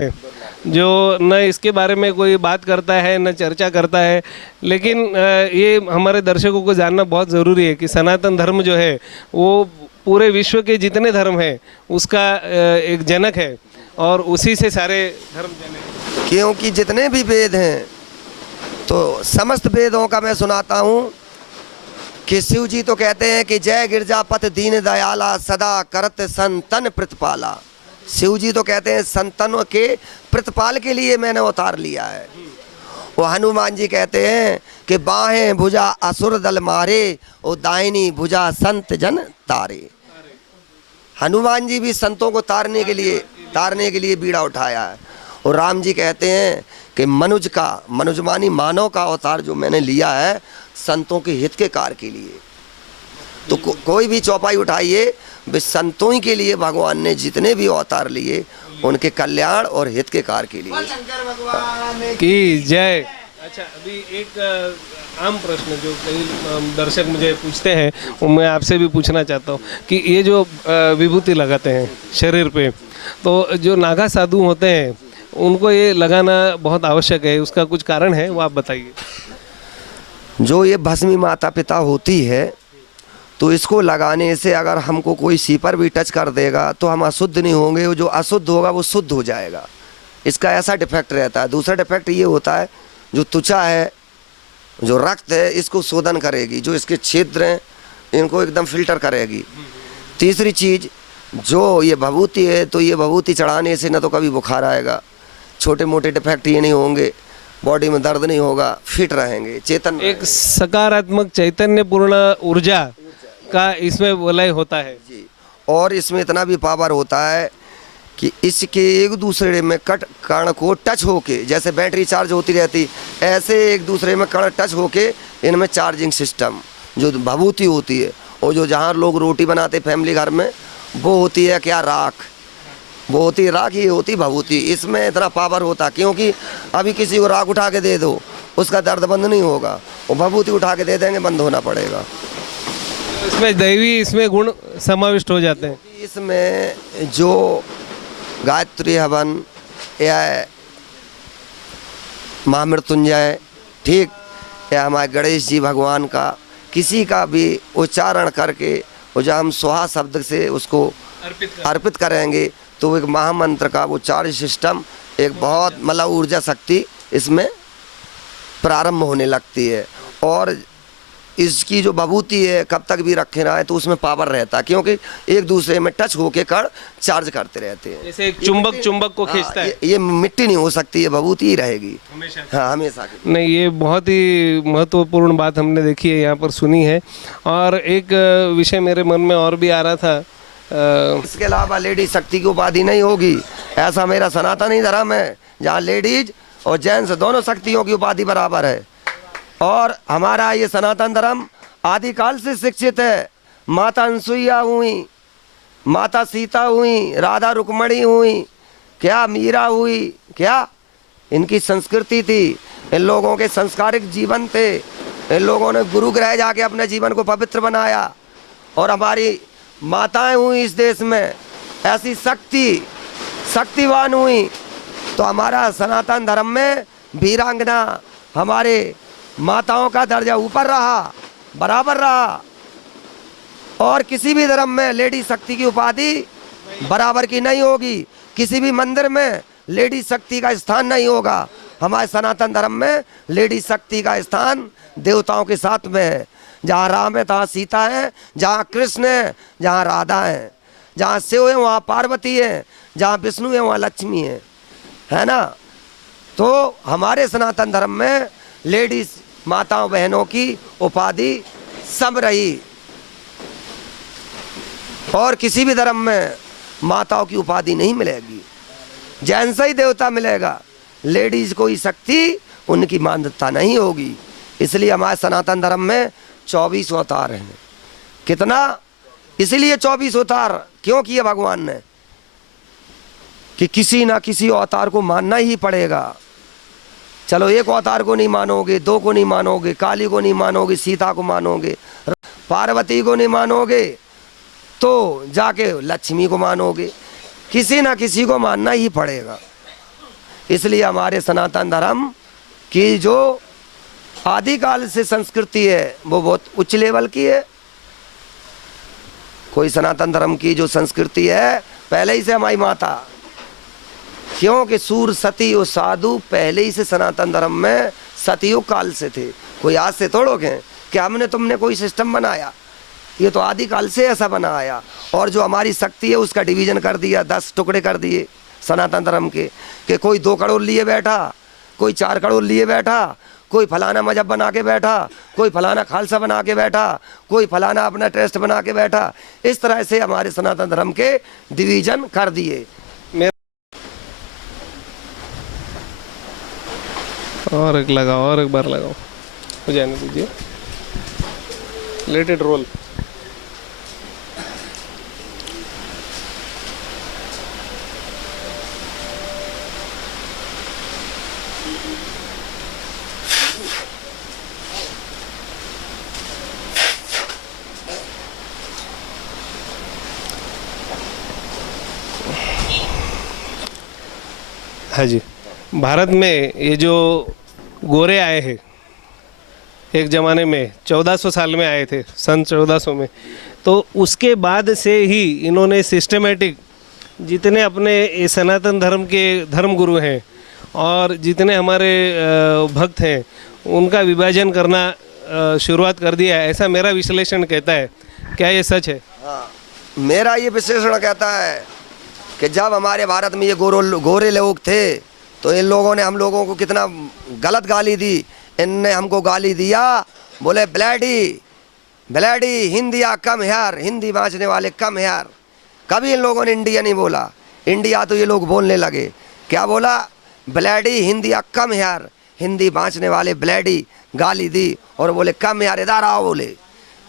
जो न इसके बारे में कोई बात करता है न चर्चा करता है। लेकिन ये हमारे दर्शकों को जानना बहुत ज़रूरी है कि सनातन धर्म जो है वो पूरे विश्व के जितने धर्म हैं उसका एक जनक है और उसी से सारे धर्म जने हैं। क्योंकि जितने भी वेद हैं तो समस्त वेदों का मैं सुनाता हूँ कि शिव जी तो कहते हैं कि जय गिरजापत दीन दयाला सदा करत संतन प्रतिपाला। शिव जी तो कहते हैं संतनों के प्रतिपाल के लिए मैंने अवतार लिया है। वो हनुमान जी कहते हैं कि बाहें भुजा असुर दल मारे और दाहिनी भुजा संत जन तारे। हनुमान जी भी संतों को तारने के लिए बीड़ा उठाया है। और राम जी कहते हैं कि मनुज मानी मानव का अवतार जो मैंने लिया है संतों के हित के कार्य के लिए। तो कोई भी चौपाई उठाइए वे संतों ही के लिए भगवान ने जितने भी अवतार लिए उनके कल्याण और हित के कार्य के लिए की जय। अच्छा, अभी एक आम प्रश्न जो कई दर्शक मुझे पूछते हैं वो मैं आपसे भी पूछना चाहता हूँ कि ये जो विभूति लगाते हैं शरीर पे, तो जो नागा साधु होते हैं उनको ये लगाना बहुत आवश्यक है, उसका कुछ कारण है वो आप बताइए। जो ये भस्मी माता पिता होती है तो इसको लगाने से अगर हमको कोई सीपर भी टच कर देगा तो हम अशुद्ध नहीं होंगे, जो अशुद्ध होगा वो शुद्ध हो जाएगा। इसका ऐसा डिफेक्ट रहता है। दूसरा डिफेक्ट ये होता है जो त्वचा है, जो रक्त है, इसको शोधन करेगी, जो इसके छिद्र हैं इनको एकदम फिल्टर करेगी। तीसरी चीज़ जो ये भभूति है तो ये भभूति चढ़ाने से न तो कभी बुखार आएगा, छोटे मोटे डिफेक्ट ये नहीं होंगे, बॉडी में दर्द नहीं होगा, फिट रहेंगे, चेतन। एक सकारात्मक चैतन्यपूर्ण ऊर्जा का इसमें वलय होता है जी। और इसमें इतना भी पावर होता है कि इसके एक दूसरे में कण को टच होके, जैसे बैटरी चार्ज होती रहती ऐसे एक दूसरे में कण टच होके इनमें चार्जिंग सिस्टम जो भभूति होती है, और जो जहाँ लोग रोटी बनाते फैमिली घर में वो होती है क्या राख, वो होती है राख, ये होती भभूति। इसमें इतना पावर होता क्योंकि अभी किसी को राख उठा के दे दो उसका दर्द बंद नहीं होगा, वो भभूति उठा के दे देंगे बंद होना पड़ेगा। इसमें दैवी इसमें गुण समाविष्ट हो जाते हैं। इसमें जो गायत्री हवन या महामृत्युंजय, ठीक, या हमारे गणेश जी भगवान का किसी का भी उच्चारण करके वो जब हम स्वाहा शब्द से उसको अर्पित करेंगे तो एक महामंत्र का वो चार्ज सिस्टम एक बहुत मतलब ऊर्जा शक्ति इसमें प्रारंभ होने लगती है। और इसकी जो भभूति है कब तक भी रखे रहा है तो उसमें पावर रहता है क्योंकि एक दूसरे में टच होके कण चार्ज करते रहते हैं, जैसे एक चुंबक को खींचता है। ये मिट्टी नहीं हो सकती, ये भभूति ही रहेगी हमेशा। हाँ, हमेशा की। नहीं, ये बहुत ही महत्वपूर्ण बात हमने देखी है, यहाँ पर सुनी है। और एक विषय मेरे मन में और भी आ रहा था, इसके अलावा लेडीज शक्ति की उपाधि नहीं होगी। ऐसा मेरा सनातनी धर्म है जहाँ लेडीज और जेंट्स दोनों शक्तियों की उपाधि बराबर है। और हमारा ये सनातन धर्म आदिकाल से शिक्षित है। माता अनसुईया हुई, माता सीता हुई, राधा रुक्मणी हुई, क्या मीरा हुई, क्या इनकी संस्कृति थी, इन लोगों के संस्कारिक जीवन थे, इन लोगों ने गुरु गृह जाके अपने जीवन को पवित्र बनाया। और हमारी माताएं हुई इस देश में ऐसी शक्तिवान हुई। तो हमारा सनातन धर्म में वीरांगना हमारे माताओं का दर्जा ऊपर रहा, बराबर रहा। और किसी भी धर्म में लेडी शक्ति की उपाधि बराबर की नहीं होगी, किसी भी मंदिर में लेडी शक्ति का स्थान नहीं होगा। हमारे सनातन धर्म में लेडी शक्ति का स्थान देवताओं के साथ में है। जहाँ राम है तहाँ सीता है, जहाँ कृष्ण है, जहाँ राधा है, जहाँ शिव है वहाँ पार्वती है, जहाँ विष्णु है वहाँ लक्ष्मी है ना। तो हमारे सनातन धर्म में लेडीज माताओं बहनों की उपाधि सब रही। और किसी भी धर्म में माताओं की उपाधि नहीं मिलेगी, जैन ही देवता मिलेगा, लेडीज को ही शक्ति उनकी मान्यता नहीं होगी। इसलिए हमारे सनातन धर्म में 24 अवतार हैं। कितना? इसलिए 24 अवतार क्यों किए भगवान ने कि किसी ना किसी अवतार को मानना ही पड़ेगा। चलो एक अवतार को नहीं मानोगे, दो को नहीं मानोगे, काली को नहीं मानोगे, सीता को मानोगे, पार्वती को नहीं मानोगे तो जाके लक्ष्मी को मानोगे, किसी ना किसी को मानना ही पड़ेगा। इसलिए हमारे सनातन धर्म की जो आदिकाल से संस्कृति है वो बहुत उच्च लेवल की है। कोई सनातन धर्म की जो संस्कृति है पहले ही से हमारी माता, क्योंकि सूर सती और साधु पहले ही से सनातन धर्म में सतयुग काल से थे। कोई आज से तोड़ोगे कि हमने तुमने कोई सिस्टम बनाया, ये तो आदिकाल से ऐसा बना आया। और जो हमारी शक्ति है उसका डिवीजन कर दिया, 10 टुकड़े कर दिए सनातन धर्म के, कि कोई 2 करोड़ लिए बैठा, कोई 4 करोड़ लिए बैठा, कोई फलाना मजहब बना के बैठा, कोई फलाना खालसा बना के बैठा, कोई फलाना अपना ट्रस्ट बना के बैठा। इस तरह से हमारे सनातन धर्म के डिवीजन कर दिए। और एक लगाओ, और एक बार लगाओ, हो जाने दीजिए, लेट इट रोल। हाँ जी, भारत में ये जो गोरे आए हैं एक ज़माने में 1400 साल में आए थे, सन 1400 में, तो उसके बाद से ही इन्होंने सिस्टमेटिक जितने अपने ये सनातन धर्म के धर्म गुरु हैं और जितने हमारे भक्त हैं उनका विभाजन करना शुरुआत कर दिया है, ऐसा मेरा विश्लेषण कहता है। क्या ये सच है? हाँ, मेरा ये विश्लेषण कहता है कि जब हमारे भारत में ये गोरे लोग थे तो इन लोगों ने हम लोगों को कितना गलत गाली दी। इनने हमको गाली दिया, बोले ब्लैडी ब्लैडी, हिंदिया कम यार, हिंदी बाँचने वाले कम यार। कभी इन लोगों ने इंडिया नहीं बोला, इंडिया तो ये लोग बोलने लगे। क्या बोला? ब्लैडी, हिंदिया कम यार, हिंदी बाँचने वाले ब्लैडी, गाली दी और बोले कम यार इधर आओ बोले।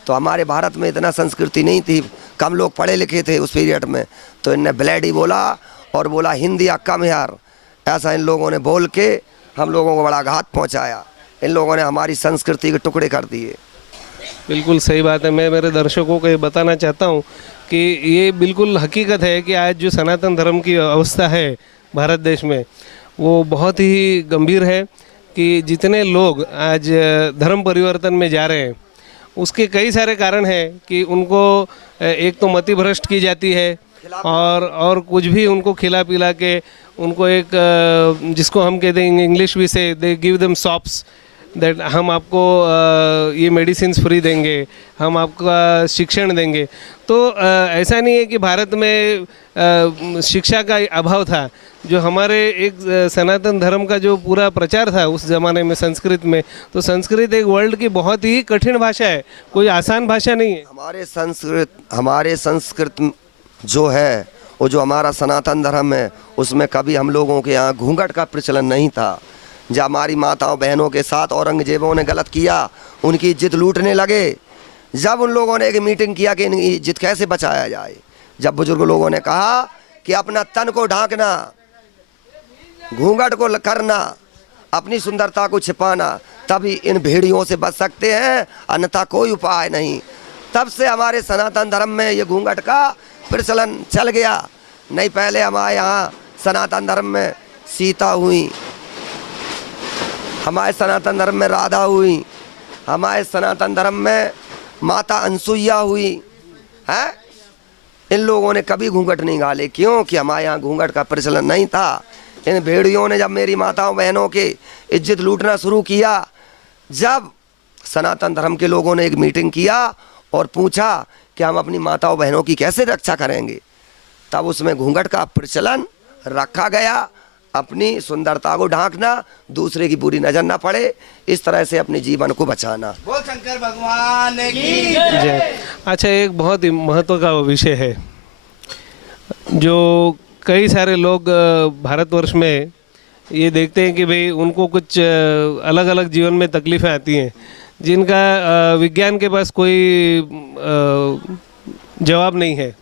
तो हमारे भारत में इतना संस्कृति नहीं थी, कम लोग पढ़े लिखे थे उस पीरियड में, तो इनने ब्लैडी बोला और बोला हिंदिया कम यार। ऐसा इन लोगों ने बोल के हम लोगों को बड़ा घात पहुंचाया। इन लोगों ने हमारी संस्कृति के टुकड़े कर दिए। बिल्कुल सही बात है। मैं मेरे दर्शकों को ये बताना चाहता हूँ कि ये बिल्कुल हकीकत है कि आज जो सनातन धर्म की अवस्था है भारत देश में वो बहुत ही गंभीर है कि जितने लोग आज धर्म परिवर्तन में जा रहे हैं उसके कई सारे कारण हैं कि उनको एक तो मति भ्रष्ट की जाती है और कुछ भी उनको खिला पिला के उनको एक जिसको हम कहते हैं इंग्लिश भी से they give them shops that हम आपको ये मेडिसिन्स फ्री देंगे, हम आपका शिक्षण देंगे। तो ऐसा नहीं है कि भारत में शिक्षा का अभाव था। जो हमारे एक सनातन धर्म का जो पूरा प्रचार था उस ज़माने में संस्कृत में, तो संस्कृत एक वर्ल्ड की बहुत ही कठिन भाषा है, कोई आसान भाषा नहीं है। हमारे संस्कृत जो है वो जो हमारा सनातन धर्म है उसमें कभी हम लोगों के यहाँ घूंघट का प्रचलन नहीं था। जब हमारी माताओं बहनों के साथ औरंगजेबों ने गलत किया, उनकी इज्जत लूटने लगे, जब उन लोगों ने एक मीटिंग किया कि इनकी इज्जत कैसे बचाया जाए, जब बुजुर्ग लोगों ने कहा कि अपना तन को ढांकना, घूंघट को करना, अपनी सुंदरता को छिपाना, तभी इन भेड़ियों से बच सकते हैं, अन्यथा कोई उपाय नहीं। तब से हमारे सनातन धर्म में ये घूंघट का प्रचलन चल गया। नहीं, पहले हमारे यहाँ सनातन धर्म में सीता हुई, हमारे सनातन धर्म में राधा हुई, हमारे सनातन धर्म में माता अनसुईया हुई है। इन लोगों ने कभी घूंघट नहीं गाले, क्योंकि हमारे यहाँ घूंघट का प्रचलन नहीं था। इन भेड़ियों ने जब मेरी माताओं बहनों के इज्जत लूटना शुरू किया, जब सनातन धर्म के लोगों ने एक मीटिंग किया और पूछा कि हम अपनी माताओं बहनों की कैसे रक्षा करेंगे, तब उसमें घूंघट का प्रचलन रखा गया। अपनी सुंदरता को ढांकना, दूसरे की बुरी नजर ना पड़े, इस तरह से अपने जीवन को बचाना। बोल शंकर भगवान की जय। अच्छा, एक बहुत ही महत्व का विषय है जो कई सारे लोग भारतवर्ष में ये देखते हैं कि भाई उनको कुछ अलग अलग जीवन में तकलीफ़ें आती हैं जिनका विज्ञान के पास कोई जवाब नहीं है,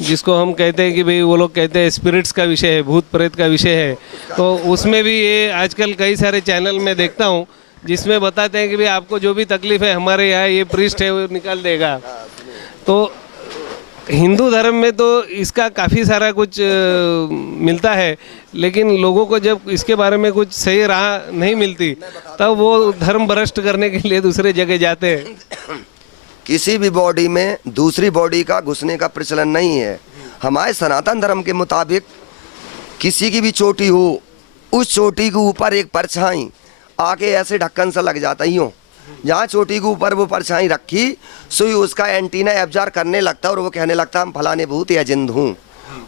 जिसको हम कहते हैं कि भाई वो लोग कहते हैं स्पिरिट्स का विषय है, भूत प्रेत का विषय है। तो उसमें भी ये आजकल कई सारे चैनल में देखता हूँ जिसमें बताते हैं कि भाई आपको जो भी तकलीफ़ है हमारे यहाँ ये प्रीस्ट है वो निकाल देगा। तो हिंदू धर्म में तो इसका काफ़ी सारा कुछ मिलता है, लेकिन लोगों को जब इसके बारे में कुछ सही राह नहीं मिलती तब वो धर्म भ्रष्ट करने के लिए दूसरे जगह जाते हैं। किसी भी बॉडी में दूसरी बॉडी का घुसने का प्रचलन नहीं है। हमारे सनातन धर्म के मुताबिक किसी की भी चोटी हो, उस चोटी के ऊपर एक परछाई आके ऐसे ढक्कन सा लग जाता ही हो, जहाँ चोटी के ऊपर वो परछाई रखी सुई उसका एंटीना एब्जॉर्ब करने लगता है और वो कहने लगता है हम फलाने भूत या जिंद हूँ।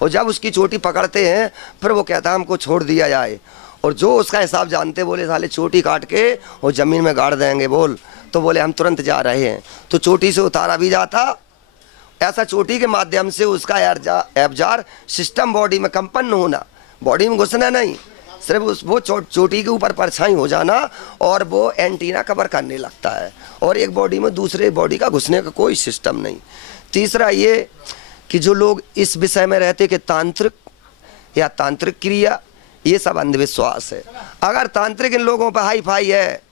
और जब उसकी चोटी पकड़ते हैं फिर वो कहता है हमको छोड़ दिया जाए, और जो उसका हिसाब जानते बोले साले चोटी काट के वो ज़मीन में गाड़ देंगे बोल, तो बोले हम तुरंत जा रहे हैं, तो चोटी से उतारा भी जाता। ऐसा चोटी के माध्यम से उसका एब्जॉर्ब सिस्टम बॉडी में कंपन होना, बॉडी में घुसना नहीं, सिर्फ वो चोटी के ऊपर परछाई हो जाना और वो एंटीना कवर करने लगता है, और एक बॉडी में दूसरे बॉडी का घुसने का कोई सिस्टम नहीं। तीसरा ये कि जो लोग इस विषय में रहते कि तांत्रिक या तांत्रिक क्रिया, ये सब अंधविश्वास है। अगर तांत्रिक इन लोगों पर हाई फाई है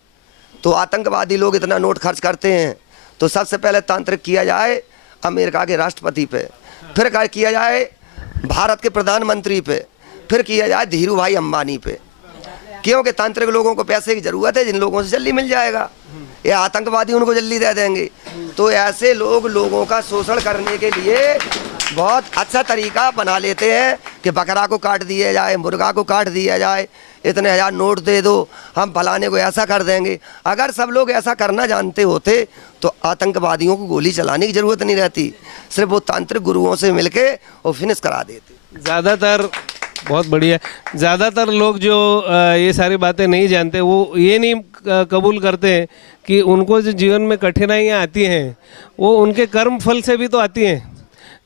तो आतंकवादी लोग इतना नोट खर्च करते हैं, तो सबसे पहले तांत्रिक किया जाए अमेरिका के राष्ट्रपति पे, फिर किया जाए भारत के प्रधानमंत्री पे, फिर किया जाए धीरू भाई अंबानी पे, क्योंकि तांत्रिक लोगों को पैसे की ज़रूरत है, जिन लोगों से जल्दी मिल जाएगा, या आतंकवादी उनको जल्दी दे देंगे। तो ऐसे लोग लोगों का शोषण करने के लिए बहुत अच्छा तरीका बना लेते हैं कि बकरा को काट दिया जाए, मुर्गा को काट दिया जाए, इतने हज़ार नोट दे दो, हम फलाने को ऐसा कर देंगे। अगर सब लोग ऐसा करना जानते होते तो आतंकवादियों को गोली चलाने की ज़रूरत नहीं रहती, सिर्फ वो तांत्रिक गुरुओं से मिलके वो फिनिश करा देते। ज़्यादातर बहुत बढ़िया, ज़्यादातर लोग जो ये सारी बातें नहीं जानते वो ये नहीं कबूल करते हैं कि उनको जो जीवन में कठिनाइयाँ आती हैं वो उनके कर्म फल से भी तो आती हैं।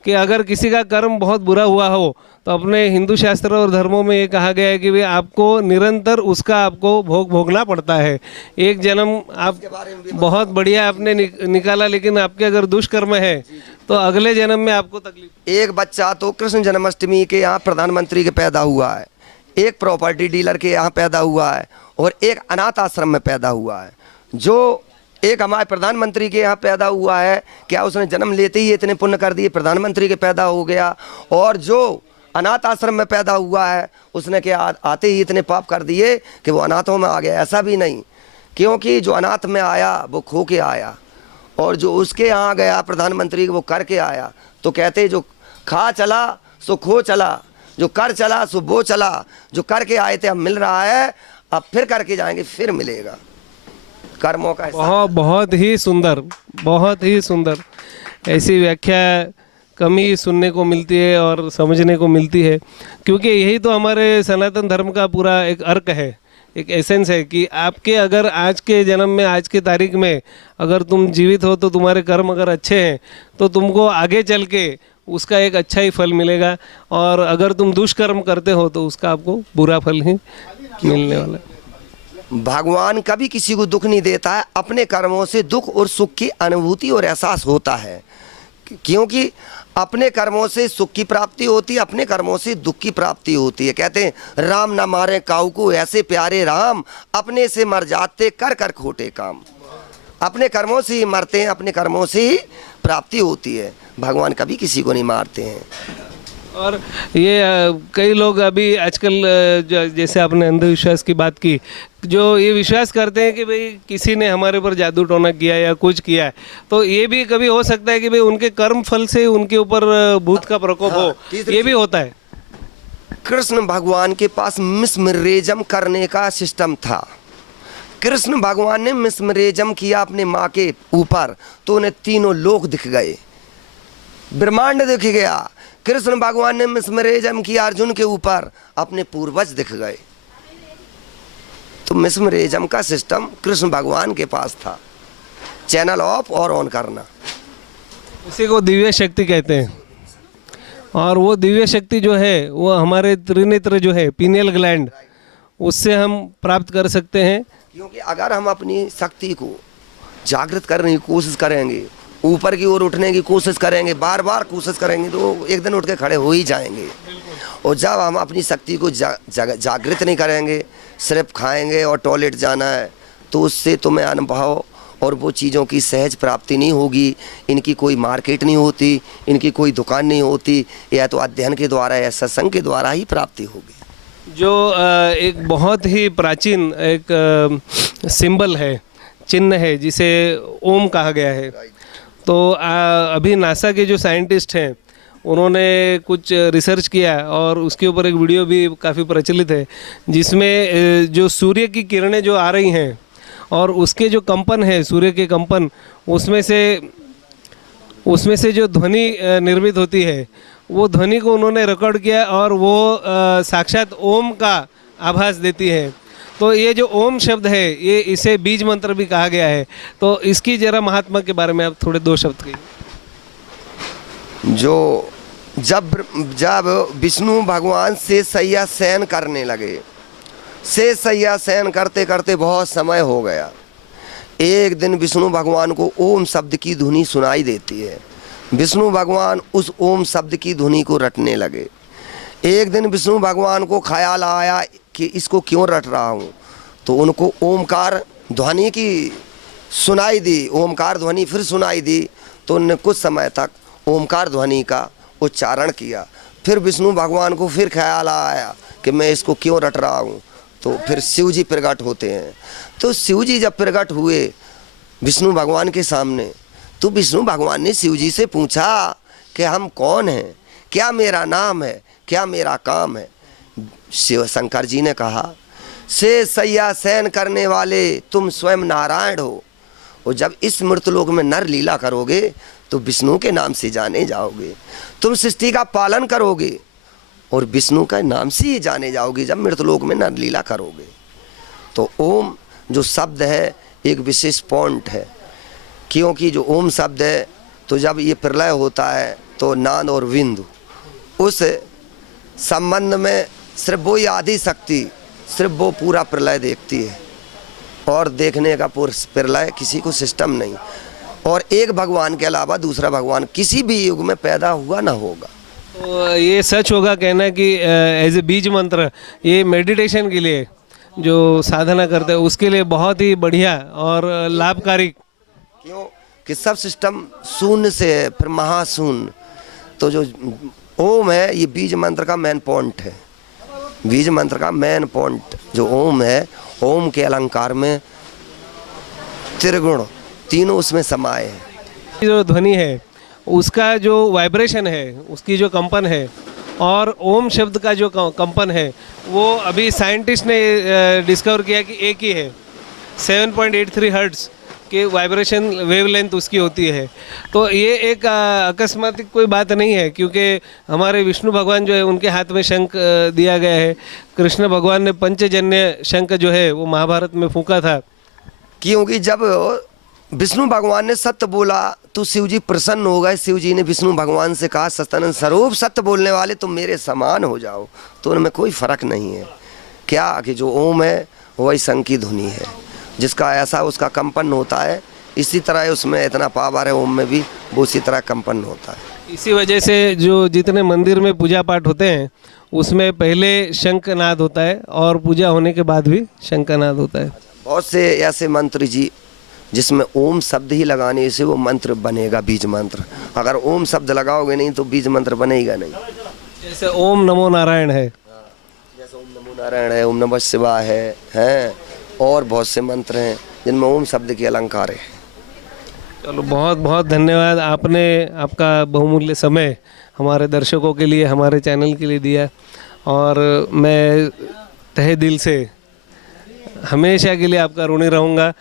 कि अगर किसी का कर्म बहुत बुरा हुआ हो तो अपने हिंदू शास्त्र और धर्मों में ये कहा गया है कि भाई आपको निरंतर उसका आपको भोगना पड़ता है। एक जन्म आप बहुत बढ़िया आपने निकाला, लेकिन आपके अगर दुष्कर्म है तो अगले जन्म में आपको तकलीफ। एक बच्चा तो कृष्ण जन्माष्टमी के यहाँ प्रधानमंत्री के पैदा हुआ है, एक प्रॉपर्टी डीलर के यहाँ पैदा हुआ है, और एक अनाथ आश्रम में पैदा हुआ है। जो एक हमारे प्रधानमंत्री के यहाँ पैदा हुआ है, क्या उसने जन्म लेते ही इतने पुण्य कर दिए, प्रधानमंत्री के पैदा हो गया। और जो अनाथ आश्रम में पैदा हुआ है उसने क्या आते ही इतने पाप कर दिए कि वो अनाथों में आ गया। ऐसा भी नहीं, क्योंकि जो अनाथ में आया वो खो के आया, और जो उसके यहाँ गया प्रधानमंत्री वो करके आया। तो कहते जो खा चला सो खो चला, जो कर चला सो वो चला। जो करके आए थे अब मिल रहा है, अब फिर करके जाएंगे फिर मिलेगा। कर्मों का बहुत ही सुंदर, बहुत ही सुंदर। ऐसी व्याख्या कम ही सुनने को मिलती है और समझने को मिलती है, क्योंकि यही तो हमारे सनातन धर्म का पूरा एक अर्क है, एक एसेंस है कि आपके अगर आज के जन्म में, आज के तारीख में अगर तुम जीवित हो तो तुम्हारे कर्म अगर अच्छे हैं तो तुमको आगे चल के उसका एक अच्छा ही फल मिलेगा, और अगर तुम दुष्कर्म करते हो तो उसका आपको बुरा फल ही मिलने वाला है। भगवान कभी किसी को दुख नहीं देता है, अपने कर्मों से दुख और सुख की अनुभूति और एहसास होता है, क्योंकि अपने कर्मों से सुख की प्राप्ति होती है, अपने कर्मों से दुख की प्राप्ति होती है। कहते हैं राम न मारे काऊ को, ऐसे प्यारे राम अपने से मर जाते कर कर खोटे काम। अपने कर्मों से ही मरते हैं, अपने कर्मों से ही प्राप्ति होती है। भगवान कभी किसी को नहीं मारते हैं। और ये कई लोग अभी आजकल जैसे आपने अंधविश्वास की बात की, जो ये विश्वास करते हैं कि भाई किसी ने हमारे ऊपर जादू टोना किया या कुछ किया है, तो ये भी कभी हो सकता है कि भाई उनके कर्म फल से उनके ऊपर भूत का प्रकोप हो, ये भी होता है। कृष्ण भगवान के पास मिस्मरेजम करने का सिस्टम था। कृष्ण भगवान ने मिस्मरेजम किया अपने माँ के ऊपर, तो उन्हें तीनों लोक दिख गए, ब्रह्मांड दिख गया। कृष्ण भगवान ने मिस्मरेजम किया अर्जुन के ऊपर, अपने पूर्वज दिख गए। तो मिस्मरेजम का सिस्टम कृष्ण भगवान के पास था, चैनल ऑफ और ऑन करना। इसी को दिव्य शक्ति कहते हैं। और वो दिव्य शक्ति जो है वो हमारे त्रिनेत्र जो है, पीनियल ग्लैंड, उससे हम प्राप्त कर सकते हैं। क्योंकि अगर हम अपनी शक्ति को जागृत करने की कोशिश करेंगे, ऊपर की ओर उठने की कोशिश करेंगे, बार बार कोशिश करेंगे, तो एक दिन उठ के खड़े हो ही जाएंगे। और जब हम अपनी शक्ति को जागृत नहीं करेंगे, सिर्फ खाएंगे और टॉयलेट जाना है, तो उससे तुम्हें अनुभव और वो चीज़ों की सहज प्राप्ति नहीं होगी, इनकी कोई मार्केट नहीं होती, इनकी कोई दुकान नहीं होती, या तो अध्ययन के द्वारा या सत्संग के द्वारा ही प्राप्ति होगी। जो एक बहुत ही प्राचीन एक सिंबल है, चिन्ह है, जिसे ओम कहा गया है। तो अभी नासा के जो साइंटिस्ट हैं उन्होंने कुछ रिसर्च किया और उसके ऊपर एक वीडियो भी काफ़ी प्रचलित है, जिसमें जो सूर्य की किरणें जो आ रही हैं और उसके जो कंपन है, सूर्य के कंपन, उसमें से जो ध्वनि निर्मित होती है, वो ध्वनि को उन्होंने रिकॉर्ड किया और वो साक्षात ओम का आभास देती है। तो ये जो ओम शब्द है, ये इसे बीज मंत्र भी कहा गया है। तो इसकी जरा महात्मा के बारे में आप थोड़े 2 शब्द कहिए। जो जब विष्णु भगवान से सैया शयन करने लगे, से सैया शयन करते करते बहुत समय हो गया। एक दिन विष्णु भगवान को ओम शब्द की धुनी सुनाई देती है। विष्णु भगवान उस ओम शब्द की धुनी को रटने लगे। एक दिन विष्णु भगवान को ख्याल आया कि इसको क्यों रट रहा हूँ, तो उनको ओमकार ध्वनि की सुनाई दी। ओमकार ध्वनि फिर सुनाई दी तो उन्होंने कुछ समय तक ओमकार ध्वनि का उच्चारण किया। फिर विष्णु भगवान को फिर ख्याल आया कि मैं इसको क्यों रट रहा हूँ, तो फिर शिव जी प्रकट होते हैं। तो शिव जी जब प्रकट हुए विष्णु भगवान के सामने, तो विष्णु भगवान ने शिव जी से पूछा कि हम कौन हैं, क्या मेरा नाम है, क्या मेरा काम है। शिव शंकर जी ने कहा, से सैया शयन करने वाले तुम स्वयं नारायण हो, और जब इस मृतलोक में नर लीला करोगे तो विष्णु के नाम से जाने जाओगे। तुम सृष्टि का पालन करोगे और विष्णु का नाम से ही जाने जाओगे जब मृतलोक में नर लीला करोगे। तो ओम जो शब्द है एक विशेष पॉइंट है, क्योंकि जो ओम शब्द है, तो जब ये प्रलय होता है तो नाद और बिंदु, उस संबंध में सिर्फ वो ही आदि शक्ति, सिर्फ वो पूरा प्रलय देखती है, और देखने का प्रलय किसी को सिस्टम नहीं। और एक भगवान के अलावा दूसरा भगवान किसी भी युग में पैदा हुआ ना होगा। तो ये सच होगा कहना कि एज ए बीज मंत्र ये मेडिटेशन के लिए जो साधना करते हैं उसके लिए बहुत ही बढ़िया और लाभकारी। क्यों कि सब सिस्टम शून्य से है, फिर महाशून्य। तो जो ओम है ये बीज मंत्र का मेन पॉइंट है। बीज मंत्र का मेन पॉइंट जो ओम है, ओम के अलंकार में त्रिगुण तीनों उसमें समाये हैं। जो ध्वनि है उसका जो वाइब्रेशन है, उसकी जो कंपन है, और ओम शब्द का जो कंपन है, वो अभी साइंटिस्ट ने डिस्कवर किया कि एक ही है। 7.83 हर्ट्ज के वाइब्रेशन वेवलेंथ उसकी होती है। तो ये एक अकस्मात कोई बात नहीं है, क्योंकि हमारे विष्णु भगवान जो है उनके हाथ में शंख दिया गया है। कृष्ण भगवान ने पंचजन्य शंख जो है वो महाभारत में फूंका था। क्योंकि जब विष्णु भगवान ने सत्य बोला तो शिव जी प्रसन्न हो गए। शिव जी ने विष्णु भगवान से कहा, सत्यानंद स्वरूप सत्य बोलने वाले तुम मेरे समान हो जाओ। तो उनमें कोई फर्क नहीं है। क्या कि जो ओम है वही शंख की ध्वनि है, जिसका ऐसा उसका कंपन होता है, इसी तरह उसमें इतना पावर है ओम में भी, वो उसी तरह कंपन होता है। इसी वजह से जो जितने मंदिर में पूजा पाठ होते हैं उसमें पहले शंखनाद होता है और पूजा होने के बाद भी शंखनाद होता है। बहुत से ऐसे मंत्र जी जिसमें ओम शब्द ही लगाने से वो मंत्र बनेगा बीज मंत्र। अगर ओम शब्द लगाओगे नहीं तो बीज मंत्र बनेगा नहीं। जैसे ओम नमो नारायण है, जैसे ओम नमो नारायण है, ओम नमः शिवाय है, हैं और बहुत से मंत्र हैं जिनमें ओम शब्द के अलंकार है। चलो बहुत बहुत धन्यवाद, आपने आपका बहुमूल्य समय हमारे दर्शकों के लिए, हमारे चैनल के लिए दिया, और मैं तहे दिल से हमेशा के लिए आपका ऋणी रहूँगा।